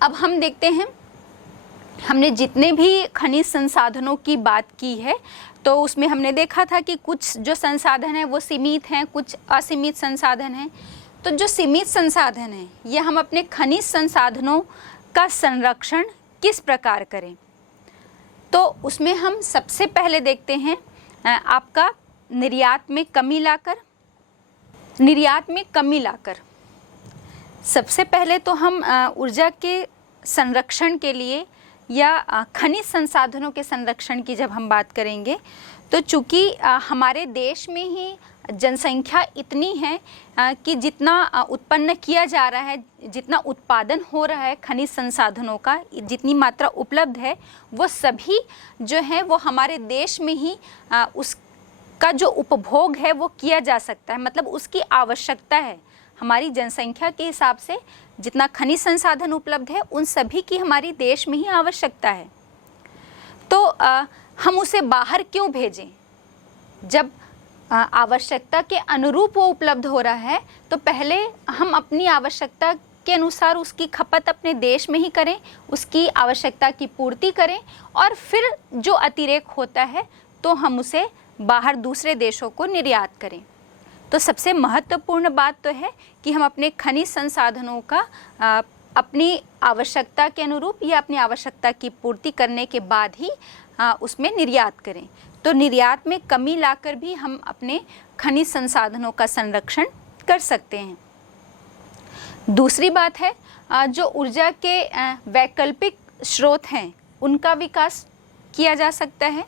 अब हम देखते हैं, हमने जितने भी खनिज संसाधनों की बात की है तो उसमें हमने देखा था कि कुछ जो संसाधन हैं वो सीमित हैं, कुछ असीमित संसाधन हैं। तो जो सीमित संसाधन हैं ये हम अपने खनिज संसाधनों का संरक्षण किस प्रकार करें, तो उसमें हम सबसे पहले देखते हैं आपका निर्यात में कमी लाकर सबसे पहले तो हम ऊर्जा के संरक्षण के लिए या खनिज संसाधनों के संरक्षण की जब हम बात करेंगे तो चूँकि हमारे देश में ही जनसंख्या इतनी है कि जितना उत्पन्न किया जा रहा है, जितना उत्पादन हो रहा है खनिज संसाधनों का, जितनी मात्रा उपलब्ध है वो सभी जो है वो हमारे देश में ही उसका जो उपभोग है वो किया जा सकता है। मतलब उसकी आवश्यकता है, हमारी जनसंख्या के हिसाब से जितना खनिज संसाधन उपलब्ध है उन सभी की हमारी देश में ही आवश्यकता है। तो हम उसे बाहर क्यों भेजें? जब आवश्यकता के अनुरूप वो उपलब्ध हो रहा है तो पहले हम अपनी आवश्यकता के अनुसार उसकी खपत अपने देश में ही करें, उसकी आवश्यकता की पूर्ति करें और फिर जो अतिरेक होता है तो हम उसे बाहर दूसरे देशों को निर्यात करें। तो सबसे महत्वपूर्ण बात तो है कि हम अपने खनिज संसाधनों का अपनी आवश्यकता के अनुरूप या अपनी आवश्यकता की पूर्ति करने के बाद ही उसमें निर्यात करें। तो निर्यात में कमी लाकर भी हम अपने खनिज संसाधनों का संरक्षण कर सकते हैं। दूसरी बात है जो ऊर्जा के वैकल्पिक स्रोत हैं उनका विकास किया जा सकता है।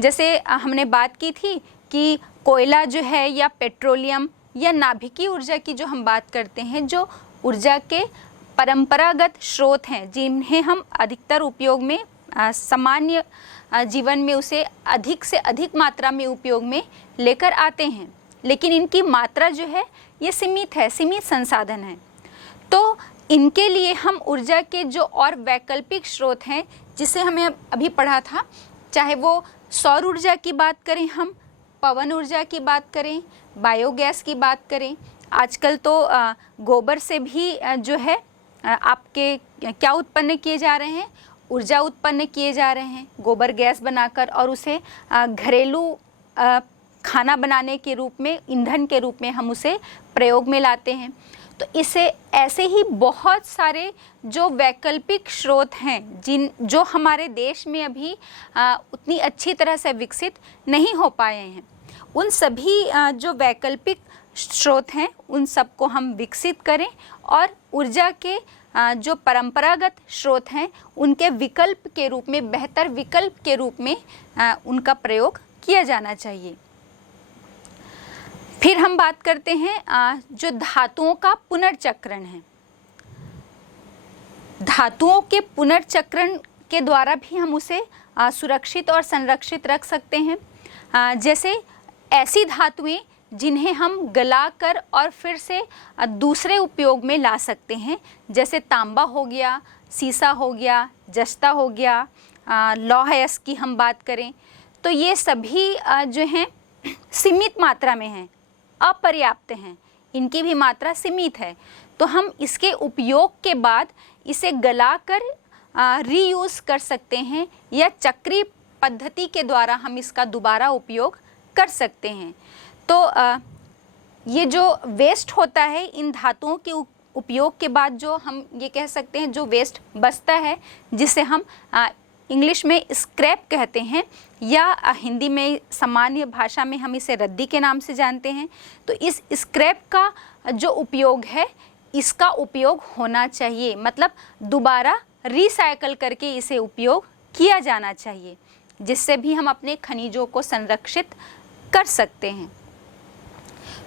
जैसे हमने बात की थी कि कोयला जो है या पेट्रोलियम या नाभिकीय ऊर्जा की जो हम बात करते हैं, जो ऊर्जा के परंपरागत स्रोत हैं जिन्हें हम अधिकतर उपयोग में सामान्य जीवन में उसे अधिक से अधिक मात्रा में उपयोग में लेकर आते हैं, लेकिन इनकी मात्रा जो है ये सीमित है, सीमित संसाधन है। तो इनके लिए हम ऊर्जा के जो और वैकल्पिक स्रोत हैं जिसे हमें अभी पढ़ा था, चाहे वो सौर ऊर्जा की बात करें, हम पवन ऊर्जा की बात करें, बायोगैस की बात करें, आजकल तो गोबर से भी जो है आपके क्या उत्पन्न किए जा रहे हैं, ऊर्जा उत्पन्न किए जा रहे हैं गोबर गैस बनाकर, और उसे घरेलू खाना बनाने के रूप में, ईंधन के रूप में हम उसे प्रयोग में लाते हैं। तो इसे ऐसे ही बहुत सारे जो वैकल्पिक स्रोत हैं जो हमारे देश में अभी उतनी अच्छी तरह से विकसित नहीं हो पाए हैं, उन सभी जो वैकल्पिक स्रोत हैं उन सबको हम विकसित करें और ऊर्जा के जो परंपरागत स्रोत हैं उनके विकल्प के रूप में, बेहतर विकल्प के रूप में उनका प्रयोग किया जाना चाहिए। फिर हम बात करते हैं जो धातुओं का पुनर्चक्रण है। धातुओं के पुनर्चक्रण के द्वारा भी हम उसे सुरक्षित और संरक्षित रख सकते हैं। जैसे ऐसी धातुएं जिन्हें हम गलाकर और फिर से दूसरे उपयोग में ला सकते हैं, जैसे तांबा हो गया, सीसा हो गया, जस्ता हो गया, लौह अयस्क की हम बात करें तो ये सभी जो हैं सीमित मात्रा में हैं, अपर्याप्त हैं, इनकी भी मात्रा सीमित है। तो हम इसके उपयोग के बाद इसे गलाकर रीयूज़ कर सकते हैं या चक्रीय पद्धति के द्वारा हम इसका दोबारा उपयोग कर सकते हैं। तो ये जो वेस्ट होता है इन धातुओं के उपयोग के बाद, जो हम ये कह सकते हैं जो वेस्ट बचता है, जिसे हम इंग्लिश में स्क्रैप कहते हैं या हिंदी में सामान्य भाषा में हम इसे रद्दी के नाम से जानते हैं। तो इस स्क्रैप का जो उपयोग है इसका उपयोग होना चाहिए, मतलब दोबारा रिसाइकल करके इसे उपयोग किया जाना चाहिए, जिससे भी हम अपने खनिजों को संरक्षित कर सकते हैं।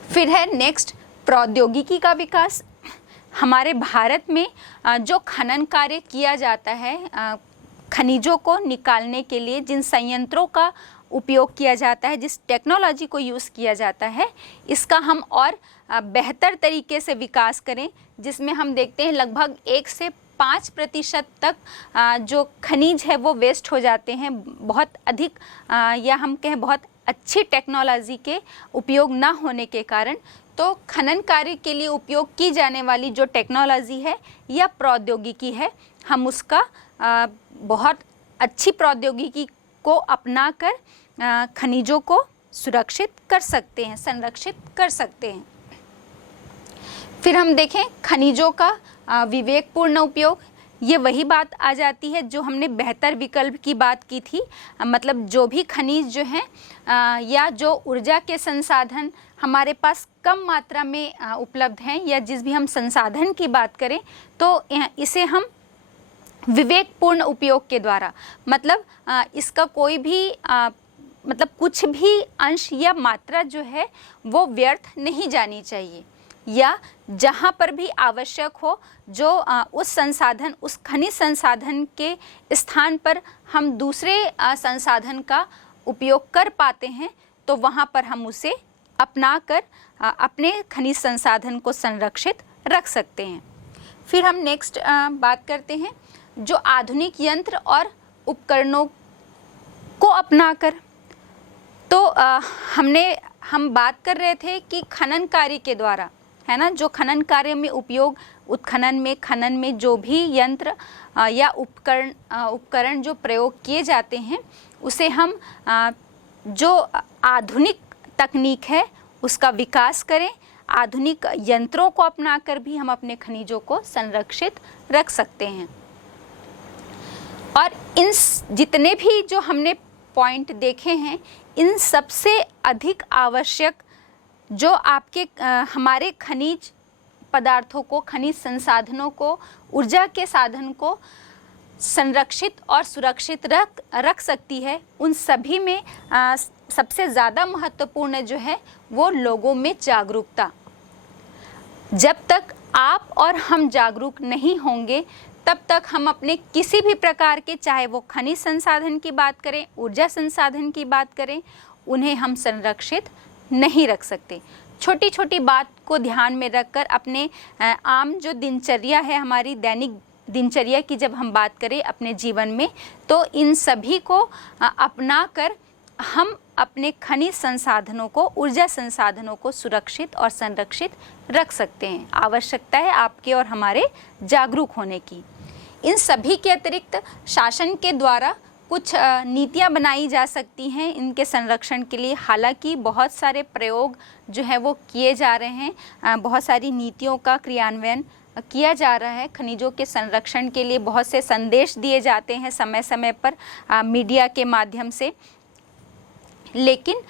फिर है नेक्स्ट, प्रौद्योगिकी का विकास। हमारे भारत में जो खनन कार्य किया जाता है, खनिजों को निकालने के लिए जिन संयंत्रों का उपयोग किया जाता है, जिस टेक्नोलॉजी को यूज़ किया जाता है, इसका हम और बेहतर तरीके से विकास करें, जिसमें हम देखते हैं लगभग 1 से 5% तक जो खनिज है वो वेस्ट हो जाते हैं। बहुत अधिक या हम कहें बहुत अच्छी टेक्नोलॉजी के उपयोग ना होने के कारण तो खनन कार्य के लिए उपयोग की जाने वाली जो टेक्नोलॉजी है या प्रौद्योगिकी है, हम उसका बहुत अच्छी प्रौद्योगिकी को अपनाकर खनिजों को सुरक्षित कर सकते हैं, संरक्षित कर सकते हैं। फिर हम देखें खनिजों का विवेकपूर्ण उपयोग। ये वही बात आ जाती है जो हमने बेहतर विकल्प की बात की थी। मतलब जो भी खनिज जो हैं या जो ऊर्जा के संसाधन हमारे पास कम मात्रा में उपलब्ध हैं या जिस भी हम संसाधन की बात करें तो इसे हम विवेकपूर्ण उपयोग के द्वारा, मतलब इसका कोई भी मतलब कुछ भी अंश या मात्रा जो है वो व्यर्थ नहीं जानी चाहिए, या जहाँ पर भी आवश्यक हो जो उस संसाधन, उस खनिज संसाधन के स्थान पर हम दूसरे संसाधन का उपयोग कर पाते हैं तो वहाँ पर हम उसे अपनाकर अपने खनिज संसाधन को संरक्षित रख सकते हैं। फिर हम नेक्स्ट बात करते हैं जो आधुनिक यंत्र और उपकरणों को अपनाकर। तो हम बात कर रहे थे कि खनन कार्य के द्वारा, है ना, जो खनन कार्य में उपयोग, उत्खनन खनन में जो भी यंत्र या उपकरण जो प्रयोग किए जाते हैं उसे हम जो आधुनिक तकनीक है उसका विकास करें। आधुनिक यंत्रों को अपनाकर भी हम अपने खनिजों को संरक्षित रख सकते हैं। और इन जितने भी जो हमने पॉइंट देखे हैं, इन सबसे अधिक आवश्यक जो आपके हमारे खनिज पदार्थों को, खनिज संसाधनों को, ऊर्जा के साधन को संरक्षित और सुरक्षित रख सकती है, उन सभी में सबसे ज़्यादा महत्वपूर्ण जो है वो लोगों में जागरूकता। जब तक आप और हम जागरूक नहीं होंगे तब तक हम अपने किसी भी प्रकार के, चाहे वो खनिज संसाधन की बात करें, ऊर्जा संसाधन की बात करें, उन्हें हम संरक्षित नहीं रख सकते। छोटी छोटी बात को ध्यान में रखकर अपने आम जो दिनचर्या है, हमारी दैनिक दिनचर्या की जब हम बात करें अपने जीवन में, तो इन सभी को अपनाकर हम अपने खनिज संसाधनों को, ऊर्जा संसाधनों को सुरक्षित और संरक्षित रख सकते हैं। आवश्यकता है आपके और हमारे जागरूक होने की। इन सभी के अतिरिक्त शासन के द्वारा कुछ नीतियां बनाई जा सकती हैं इनके संरक्षण के लिए। हालांकि बहुत सारे प्रयोग जो है वो किए जा रहे हैं, बहुत सारी नीतियों का क्रियान्वयन किया जा रहा है। खनिजों के संरक्षण के लिए बहुत से संदेश दिए जाते हैं समय समय पर मीडिया के माध्यम से, लेकिन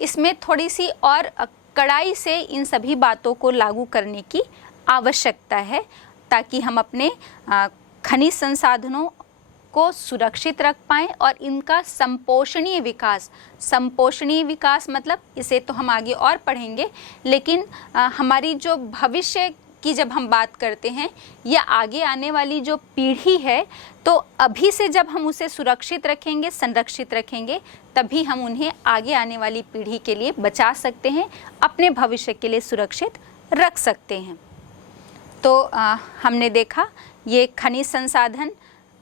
इसमें थोड़ी सी और कड़ाई से इन सभी बातों को लागू करने की आवश्यकता है ताकि हम अपने खनिज संसाधनों को सुरक्षित रख पाएँ और इनका संपोषणीय विकास मतलब इसे तो हम आगे और पढ़ेंगे, लेकिन हमारी जो भविष्य की जब हम बात करते हैं या आगे आने वाली जो पीढ़ी है, तो अभी से जब हम उसे सुरक्षित रखेंगे, संरक्षित रखेंगे, तभी हम उन्हें आगे आने वाली पीढ़ी के लिए बचा सकते हैं, अपने भविष्य के लिए सुरक्षित रख सकते हैं। तो हमने देखा ये खनिज संसाधन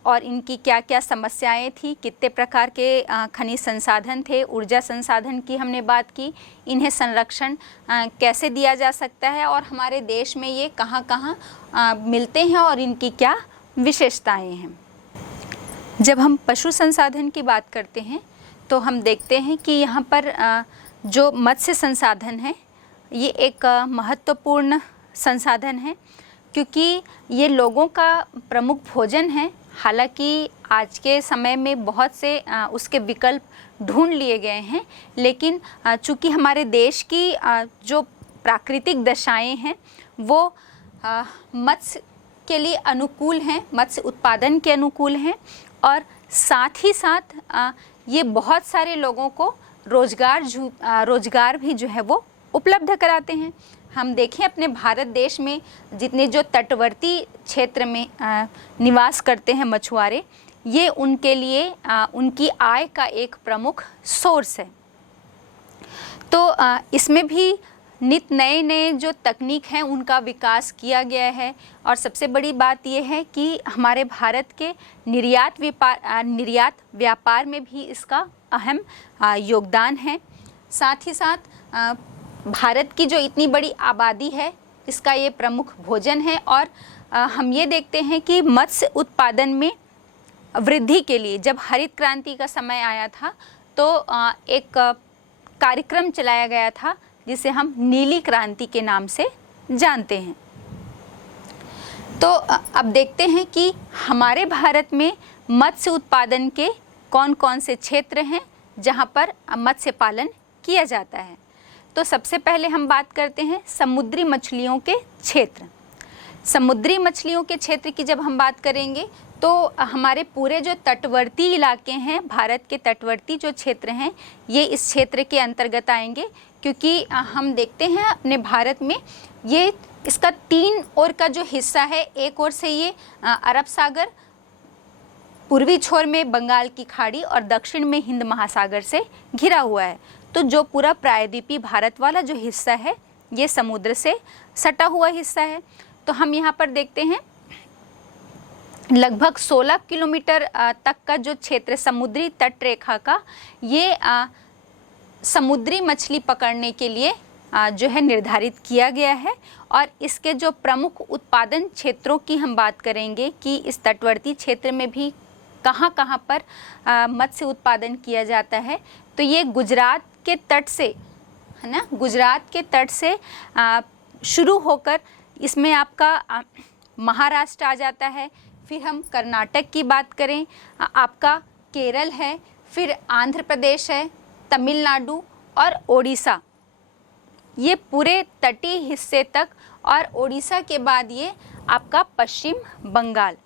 और इनकी क्या क्या समस्याएं थी, कितने प्रकार के खनिज संसाधन थे, ऊर्जा संसाधन की हमने बात की, इन्हें संरक्षण कैसे दिया जा सकता है और हमारे देश में ये कहाँ कहाँ मिलते हैं और इनकी क्या विशेषताएं हैं। जब हम पशु संसाधन की बात करते हैं तो हम देखते हैं कि यहाँ पर जो मत्स्य संसाधन है ये एक महत्वपूर्ण संसाधन है, क्योंकि ये लोगों का प्रमुख भोजन है। हालांकि आज के समय में बहुत से उसके विकल्प ढूंढ लिए गए हैं, लेकिन चूंकि हमारे देश की जो प्राकृतिक दशाएं हैं वो मत्स्य के लिए अनुकूल हैं, मत्स्य उत्पादन के अनुकूल हैं, और साथ ही साथ ये बहुत सारे लोगों को रोजगार भी जो है वो उपलब्ध कराते हैं। हम देखें अपने भारत देश में जितने जो तटवर्ती क्षेत्र में निवास करते हैं मछुआरे, ये उनके लिए उनकी आय का एक प्रमुख सोर्स है। तो इसमें भी नित नए जो तकनीक हैं उनका विकास किया गया है, और सबसे बड़ी बात यह है कि हमारे भारत के निर्यात व्यापार में भी इसका अहम योगदान है। साथ ही साथ भारत की जो इतनी बड़ी आबादी है इसका ये प्रमुख भोजन है। और हम ये देखते हैं कि मत्स्य उत्पादन में वृद्धि के लिए जब हरित क्रांति का समय आया था तो एक कार्यक्रम चलाया गया था जिसे हम नीली क्रांति के नाम से जानते हैं। तो अब देखते हैं कि हमारे भारत में मत्स्य उत्पादन के कौन कौन से क्षेत्र हैं जहां पर मत्स्य पालन किया जाता है। तो सबसे पहले हम बात करते हैं समुद्री मछलियों के क्षेत्र। समुद्री मछलियों के क्षेत्र की जब हम बात करेंगे तो हमारे पूरे जो तटवर्ती इलाके हैं, भारत के तटवर्ती जो क्षेत्र हैं, ये इस क्षेत्र के अंतर्गत आएंगे, क्योंकि हम देखते हैं अपने भारत में ये इसका 3 ओर का जो हिस्सा है, एक ओर से ये अरब सागर, पूर्वी छोर में बंगाल की खाड़ी और दक्षिण में हिंद महासागर से घिरा हुआ है। तो जो पूरा प्रायद्वीपीय भारत वाला जो हिस्सा है ये समुद्र से सटा हुआ हिस्सा है। तो हम यहाँ पर देखते हैं लगभग 16 किलोमीटर तक का जो क्षेत्र समुद्री तट रेखा का ये समुद्री मछली पकड़ने के लिए जो है निर्धारित किया गया है। और इसके जो प्रमुख उत्पादन क्षेत्रों की हम बात करेंगे कि इस तटवर्ती क्षेत्र में भी कहाँ कहाँ पर मत्स्य उत्पादन किया जाता है, तो ये गुजरात के तट से, है ना, गुजरात के तट से शुरू होकर इसमें आपका महाराष्ट्र आ जाता है। फिर हम कर्नाटक की बात करें, आपका केरल है, फिर आंध्र प्रदेश है, तमिलनाडु और ओडिशा, ये पूरे तटीय हिस्से तक, और ओडिशा के बाद ये आपका पश्चिम बंगाल,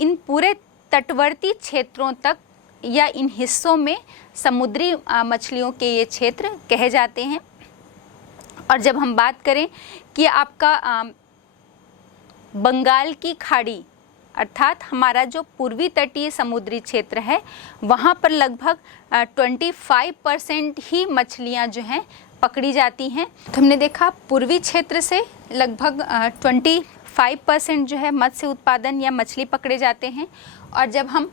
इन पूरे तटवर्ती क्षेत्रों तक या इन हिस्सों में समुद्री मछलियों के ये क्षेत्र कहे जाते हैं। और जब हम बात करें कि आपका बंगाल की खाड़ी अर्थात हमारा जो पूर्वी तटीय समुद्री क्षेत्र है, वहाँ पर लगभग 25% ही मछलियाँ जो हैं पकड़ी जाती हैं। तो हमने देखा पूर्वी क्षेत्र से लगभग 25% जो है मत्स्य उत्पादन या मछली पकड़े जाते हैं। और जब हम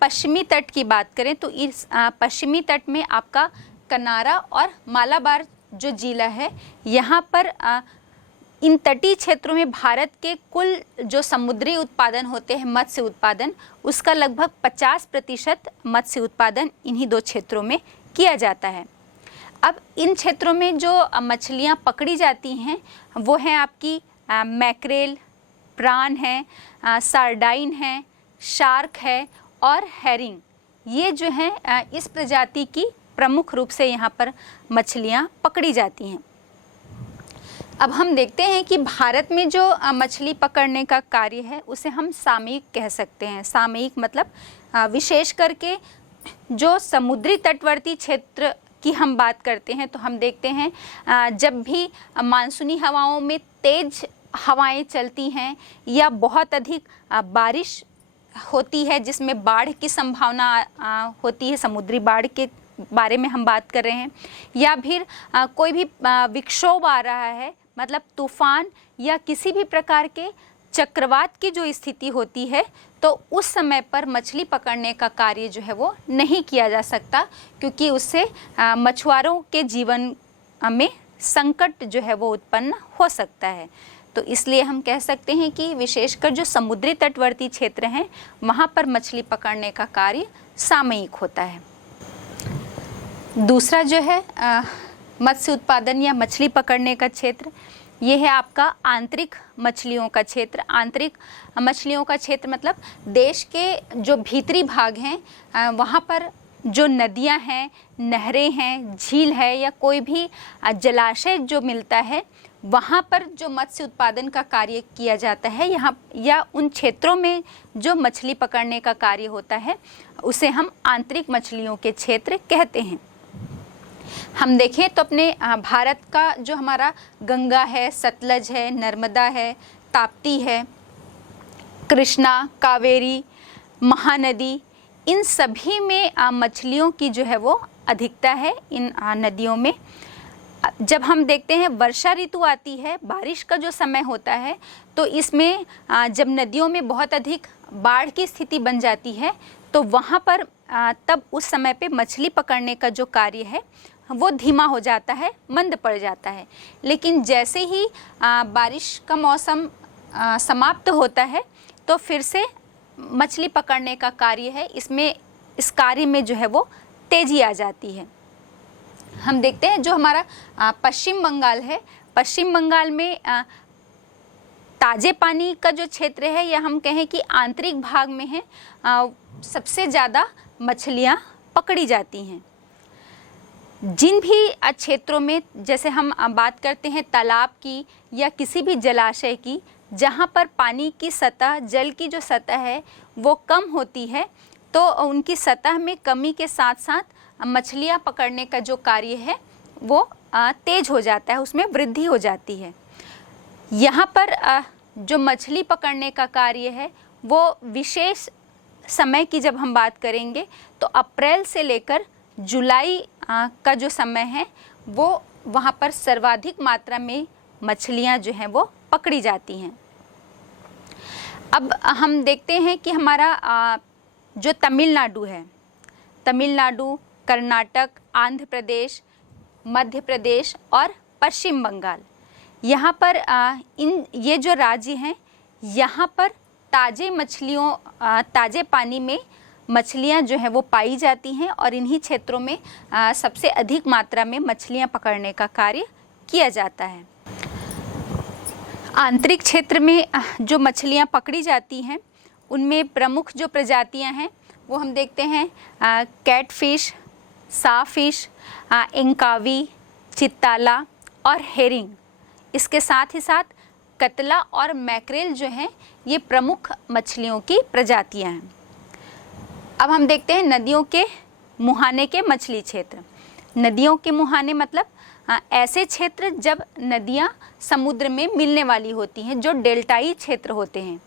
पश्चिमी तट की बात करें तो इस पश्चिमी तट में आपका कनारा और मालाबार जो जिला है, यहाँ पर इन तटीय क्षेत्रों में भारत के कुल जो समुद्री उत्पादन होते हैं, मत्स्य उत्पादन, उसका लगभग 50% मत्स्य उत्पादन इन्हीं 2 क्षेत्रों में किया जाता है। अब इन क्षेत्रों में जो मछलियाँ पकड़ी जाती हैं वो हैं आपकी मैक्रेल, प्रान है, सार्डाइन है, शार्क है और हेरिंग। ये जो हैं इस प्रजाति की प्रमुख रूप से यहाँ पर मछलियाँ पकड़ी जाती हैं। अब हम देखते हैं कि भारत में जो मछली पकड़ने का कार्य है उसे हम सामयिक कह सकते हैं। सामयिक मतलब विशेष करके जो समुद्री तटवर्ती क्षेत्र की हम बात करते हैं तो हम देखते हैं जब भी मानसूनी हवाओं में तेज हवाएं चलती हैं या बहुत अधिक बारिश होती है जिसमें बाढ़ की संभावना होती है, समुद्री बाढ़ के बारे में हम बात कर रहे हैं, या फिर कोई भी विक्षोभ आ रहा है, मतलब तूफान या किसी भी प्रकार के चक्रवात की जो स्थिति होती है, तो उस समय पर मछली पकड़ने का कार्य जो है वो नहीं किया जा सकता, क्योंकि उससे मछुआरों के जीवन में संकट जो है वो उत्पन्न हो सकता है। तो इसलिए हम कह सकते हैं कि विशेषकर जो समुद्री तटवर्ती क्षेत्र हैं वहाँ पर मछली पकड़ने का कार्य सामयिक होता है। दूसरा जो है मत्स्य उत्पादन या मछली पकड़ने का क्षेत्र, ये है आपका आंतरिक मछलियों का क्षेत्र। आंतरिक मछलियों का क्षेत्र मतलब देश के जो भीतरी भाग हैं वहाँ पर जो नदियाँ हैं, नहरें हैं, झील है या कोई भी जलाशय जो मिलता है, वहाँ पर जो मत्स्य उत्पादन का कार्य किया जाता है, यहाँ या उन क्षेत्रों में जो मछली पकड़ने का कार्य होता है उसे हम आंतरिक मछलियों के क्षेत्र कहते हैं। हम देखें तो अपने भारत का जो हमारा गंगा है, सतलज है, नर्मदा है, ताप्ती है, कृष्णा, कावेरी, महानदी, इन सभी में मछलियों की जो है वो अधिकता है। इन नदियों में जब हम देखते हैं वर्षा ऋतु आती है, बारिश का जो समय होता है, तो इसमें जब नदियों में बहुत अधिक बाढ़ की स्थिति बन जाती है तो वहाँ पर तब उस समय पे मछली पकड़ने का जो कार्य है वो धीमा हो जाता है, मंद पड़ जाता है। लेकिन जैसे ही बारिश का मौसम समाप्त होता है तो फिर से मछली पकड़ने का कार्य है, इस कार्य में जो है वो तेज़ी आ जाती है। हम देखते हैं जो हमारा पश्चिम बंगाल है, पश्चिम बंगाल में ताज़े पानी का जो क्षेत्र है, या हम कहें कि आंतरिक भाग में है, सबसे ज़्यादा मछलियाँ पकड़ी जाती हैं। जिन भी क्षेत्रों में, जैसे हम बात करते हैं तालाब की या किसी भी जलाशय की, जहाँ पर पानी की सतह, जल की जो सतह है वो कम होती है, तो उनकी सतह में कमी के साथ साथ मछलियाँ पकड़ने का जो कार्य है वो तेज हो जाता है, उसमें वृद्धि हो जाती है। यहाँ पर जो मछली पकड़ने का कार्य है वो विशेष समय की जब हम बात करेंगे तो अप्रैल से लेकर जुलाई का जो समय है वो वहाँ पर सर्वाधिक मात्रा में मछलियाँ जो हैं वो पकड़ी जाती हैं। अब हम देखते हैं कि हमारा जो तमिलनाडु है, तमिलनाडु, कर्नाटक, आंध्र प्रदेश, मध्य प्रदेश और पश्चिम बंगाल, यहाँ पर ये जो राज्य हैं, यहाँ पर ताज़े पानी में मछलियाँ जो हैं वो पाई जाती हैं और इन्हीं क्षेत्रों में सबसे अधिक मात्रा में मछलियाँ पकड़ने का कार्य किया जाता है। आंतरिक क्षेत्र में जो मछलियाँ पकड़ी जाती हैं उनमें प्रमुख जो प्रजातियाँ हैं वो हम देखते हैं कैटफिश, साफिश, इंकावी, चित्ताला और हेरिंग। इसके साथ ही साथ कतला और मैक्रेल जो हैं ये प्रमुख मछलियों की प्रजातियां हैं। अब हम देखते हैं नदियों के मुहाने के मछली क्षेत्र। नदियों के मुहाने मतलब ऐसे क्षेत्र जब नदियां समुद्र में मिलने वाली होती हैं, जो डेल्टाई क्षेत्र होते हैं।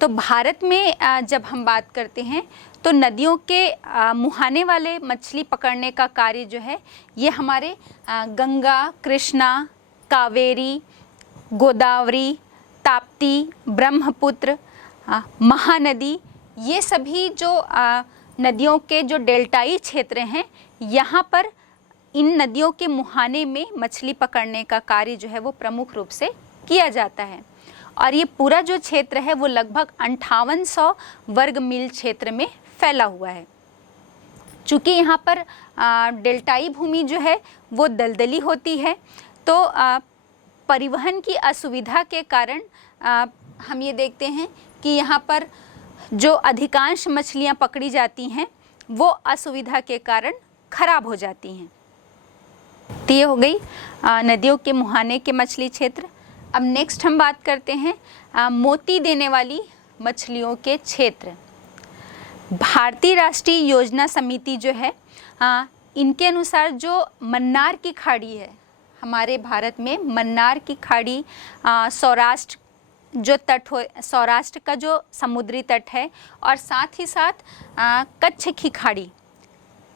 तो भारत में जब हम बात करते हैं तो नदियों के मुहाने वाले मछली पकड़ने का कार्य जो है ये हमारे गंगा, कृष्णा, कावेरी, गोदावरी, ताप्ती, ब्रह्मपुत्र, महानदी, ये सभी जो नदियों के जो डेल्टाई क्षेत्र हैं, यहाँ पर इन नदियों के मुहाने में मछली पकड़ने का कार्य जो है वो प्रमुख रूप से किया जाता है। और ये पूरा जो क्षेत्र है वो लगभग 5800 वर्ग मील क्षेत्र में फैला हुआ है। चूँकि यहाँ पर डेल्टाई भूमि जो है वो दलदली होती है, तो परिवहन की असुविधा के कारण हम ये देखते हैं कि यहाँ पर जो अधिकांश मछलियाँ पकड़ी जाती हैं वो असुविधा के कारण खराब हो जाती हैं। तो ये हो गई नदियों के मुहाने के मछली क्षेत्र। अब नेक्स्ट हम बात करते हैं मोती देने वाली मछलियों के क्षेत्र। भारतीय राष्ट्रीय योजना समिति जो है इनके अनुसार जो मन्नार की खाड़ी है, हमारे भारत में मन्नार की खाड़ी, सौराष्ट्र जो तट हो, सौराष्ट्र का जो समुद्री तट है, और साथ ही साथ कच्छ की खाड़ी,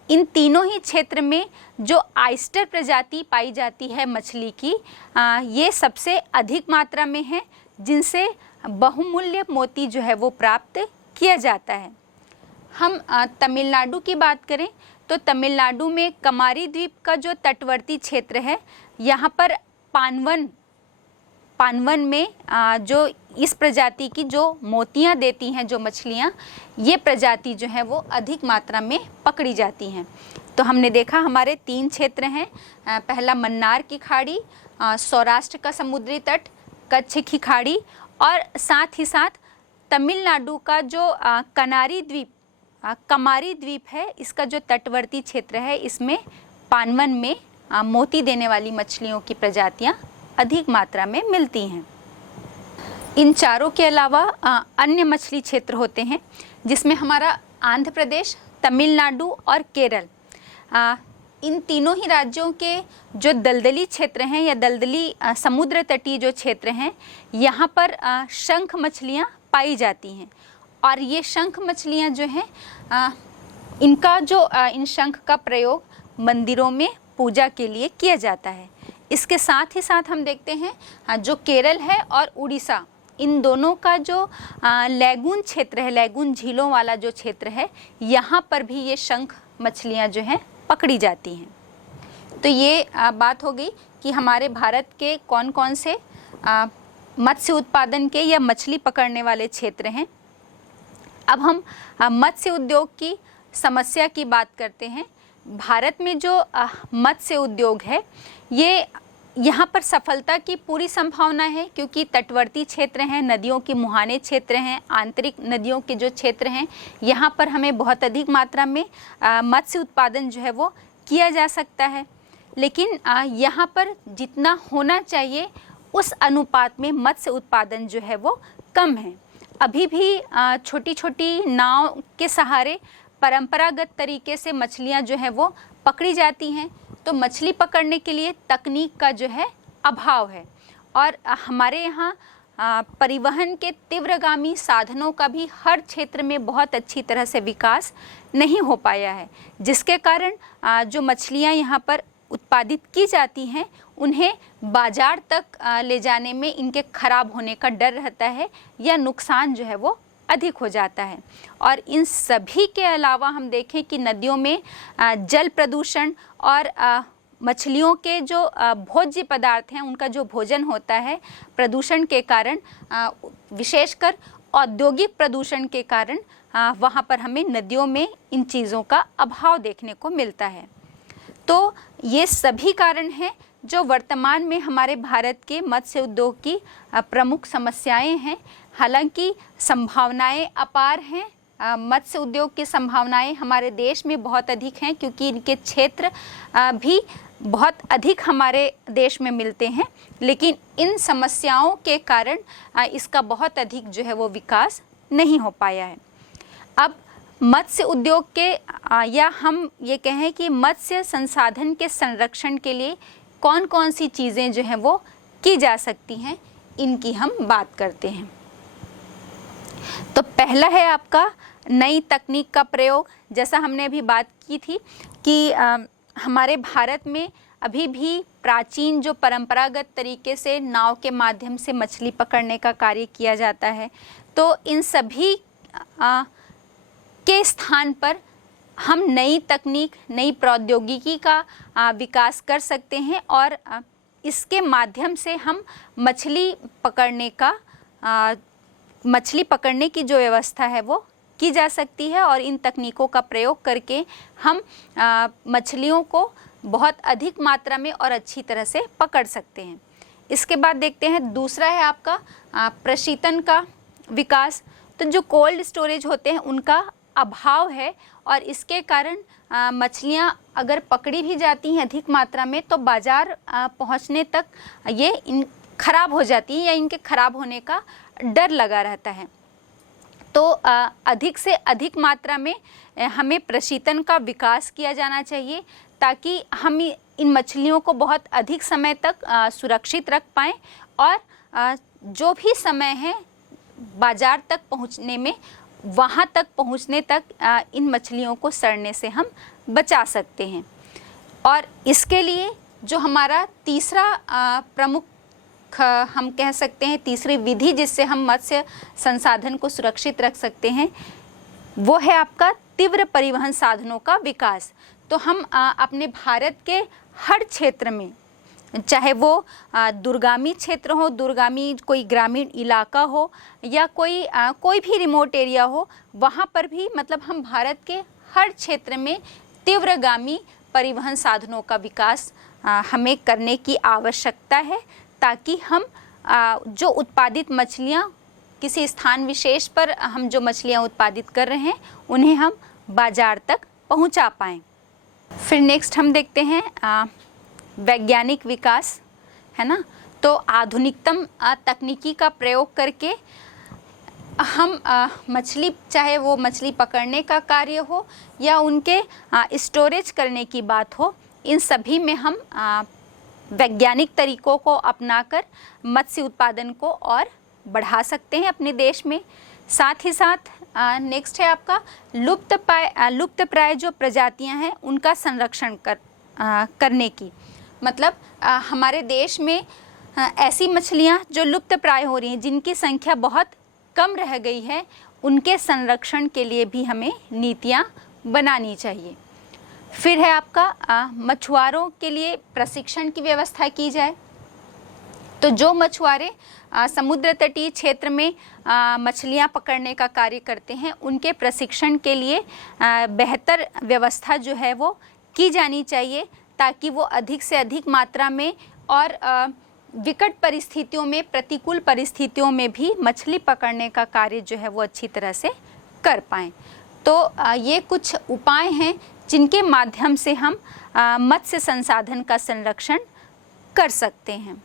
इन तीनों ही क्षेत्र में जो आइस्टर प्रजाति पाई जाती है मछली की, ये सबसे अधिक मात्रा में है, जिनसे बहुमूल्य मोती जो है वो प्राप्त किया जाता है। हम तमिलनाडु की बात करें तो तमिलनाडु में कमारी द्वीप का जो तटवर्ती क्षेत्र है, यहाँ पर पानवन में जो इस प्रजाति की जो मोतियाँ देती हैं जो मछलियाँ, ये प्रजाति जो है वो अधिक मात्रा में पकड़ी जाती हैं। तो हमने देखा हमारे 3 क्षेत्र हैं, पहला मन्नार की खाड़ी, सौराष्ट्र का समुद्री तट, कच्छ की खाड़ी, और साथ ही साथ तमिलनाडु का जो कमारी द्वीप है, इसका जो तटवर्ती क्षेत्र है, इसमें पानवन में मोती देने वाली मछलियों की प्रजातियां अधिक मात्रा में मिलती हैं। इन चारों के अलावा अन्य मछली क्षेत्र होते हैं, जिसमें हमारा आंध्र प्रदेश, तमिलनाडु और केरल, इन तीनों ही राज्यों के जो दलदली क्षेत्र हैं या दलदली समुद्र तटीय जो क्षेत्र हैं, यहाँ पर शंख मछलियाँ पाई जाती हैं। और ये शंख मछलियाँ जो हैं, इन शंख का प्रयोग मंदिरों में पूजा के लिए किया जाता है। इसके साथ ही साथ हम देखते हैं जो केरल है और उड़ीसा, इन दोनों का जो लैगून क्षेत्र है, लैगून झीलों वाला जो क्षेत्र है, यहाँ पर भी ये शंख मछलियाँ जो हैं पकड़ी जाती हैं। तो ये बात हो गई कि हमारे भारत के कौन कौन से मत्स्य उत्पादन के या मछली पकड़ने वाले क्षेत्र हैं। अब हम मत्स्य उद्योग की समस्या की बात करते हैं। भारत में जो मत्स्य उद्योग है, ये यहाँ पर सफलता की पूरी संभावना है, क्योंकि तटवर्ती क्षेत्र हैं, नदियों के मुहाने क्षेत्र हैं, आंतरिक नदियों के जो क्षेत्र हैं, यहाँ पर हमें बहुत अधिक मात्रा में मत्स्य उत्पादन जो है वो किया जा सकता है। लेकिन यहाँ पर जितना होना चाहिए उस अनुपात में मत्स्य उत्पादन जो है वो कम है। अभी भी छोटी छोटी नाव के सहारे परंपरागत तरीके से मछलियाँ जो है वो पकड़ी जाती हैं। तो मछली पकड़ने के लिए तकनीक का जो है अभाव है, और हमारे यहाँ परिवहन के तीव्रगामी साधनों का भी हर क्षेत्र में बहुत अच्छी तरह से विकास नहीं हो पाया है, जिसके कारण जो मछलियाँ यहाँ पर उत्पादित की जाती हैं उन्हें बाजार तक ले जाने में इनके खराब होने का डर रहता है या नुकसान जो है वो अधिक हो जाता है। और इन सभी के अलावा हम देखें कि नदियों में जल प्रदूषण और मछलियों के जो भोज्य पदार्थ हैं, उनका जो भोजन होता है, प्रदूषण के कारण, विशेषकर औद्योगिक प्रदूषण के कारण वहाँ पर हमें नदियों में इन चीज़ों का अभाव देखने को मिलता है। तो ये सभी कारण हैं जो वर्तमान में हमारे भारत के मत्स्य उद्योग की प्रमुख समस्याएं हैं। हालांकि संभावनाएं अपार हैं, मत्स्य उद्योग की संभावनाएं हमारे देश में बहुत अधिक हैं, क्योंकि इनके क्षेत्र भी बहुत अधिक हमारे देश में मिलते हैं। लेकिन इन समस्याओं के कारण इसका बहुत अधिक जो है वो विकास नहीं हो पाया है। अब मत्स्य उद्योग के या हम ये कहें कि मत्स्य संसाधन के संरक्षण के लिए कौन कौन सी चीज़ें जो हैं वो की जा सकती हैं, इनकी हम बात करते हैं। तो पहला है आपका नई तकनीक का प्रयोग। जैसा हमने अभी बात की थी कि हमारे भारत में अभी भी प्राचीन जो परंपरागत तरीके से नाव के माध्यम से मछली पकड़ने का कार्य किया जाता है, तो इन सभी के स्थान पर हम नई तकनीक, नई प्रौद्योगिकी का विकास कर सकते हैं, और इसके माध्यम से हम मछली पकड़ने की जो व्यवस्था है वो की जा सकती है, और इन तकनीकों का प्रयोग करके हम मछलियों को बहुत अधिक मात्रा में और अच्छी तरह से पकड़ सकते हैं। इसके बाद देखते हैं, दूसरा है आपका प्रशीतन का विकास। तो जो कोल्ड स्टोरेज होते हैं उनका अभाव है, और इसके कारण मछलियाँ अगर पकड़ी भी जाती हैं अधिक मात्रा में तो बाज़ार पहुँचने तक ये खराब हो जाती हैं या इनके खराब होने का डर लगा रहता है। तो अधिक से अधिक मात्रा में हमें प्रशीतन का विकास किया जाना चाहिए, ताकि हम इन मछलियों को बहुत अधिक समय तक सुरक्षित रख पाएँ, और जो भी समय है बाज़ार तक पहुँचने में, वहाँ तक पहुँचने तक इन मछलियों को सड़ने से हम बचा सकते हैं। और इसके लिए जो हमारा तीसरा प्रमुख हम कह सकते हैं, तीसरी विधि जिससे हम मत्स्य संसाधन को सुरक्षित रख सकते हैं, वो है आपका तीव्र परिवहन साधनों का विकास। तो हम अपने भारत के हर क्षेत्र में, चाहे वो दूरगामी क्षेत्र हो, दूरगामी कोई ग्रामीण इलाका हो, या कोई भी रिमोट एरिया हो, वहाँ पर भी मतलब हम भारत के हर क्षेत्र में तीव्रगामी परिवहन साधनों का विकास हमें करने की आवश्यकता है, ताकि हम जो उत्पादित मछलियाँ किसी स्थान विशेष पर हम जो मछलियाँ उत्पादित कर रहे हैं उन्हें हम बाज़ार तक पहुँचा पाएँ। फिर नेक्स्ट हम देखते हैं वैज्ञानिक विकास, है ना। तो आधुनिकतम तकनीकी का प्रयोग करके हम मछली, चाहे वो मछली पकड़ने का कार्य हो या उनके स्टोरेज करने की बात हो, इन सभी में हम वैज्ञानिक तरीकों को अपनाकर मत्स्य उत्पादन को और बढ़ा सकते हैं अपने देश में। साथ ही साथ नेक्स्ट है आपका लुप्तप्राय जो प्रजातियां हैं उनका संरक्षण करने की, मतलब हमारे देश में ऐसी मछलियां जो लुप्तप्राय हो रही हैं, जिनकी संख्या बहुत कम रह गई है, उनके संरक्षण के लिए भी हमें नीतियां बनानी चाहिए। फिर है आपका मछुआरों के लिए प्रशिक्षण की व्यवस्था की जाए। तो जो मछुआरे समुद्र तटीय क्षेत्र में मछलियां पकड़ने का कार्य करते हैं, उनके प्रशिक्षण के लिए बेहतर व्यवस्था जो है वो की जानी चाहिए, ताकि वो अधिक से अधिक मात्रा में और विकट परिस्थितियों में, प्रतिकूल परिस्थितियों में भी मछली पकड़ने का कार्य जो है वो अच्छी तरह से कर पाएँ। तो ये कुछ उपाय हैं जिनके माध्यम से हम मत्स्य संसाधन का संरक्षण कर सकते हैं।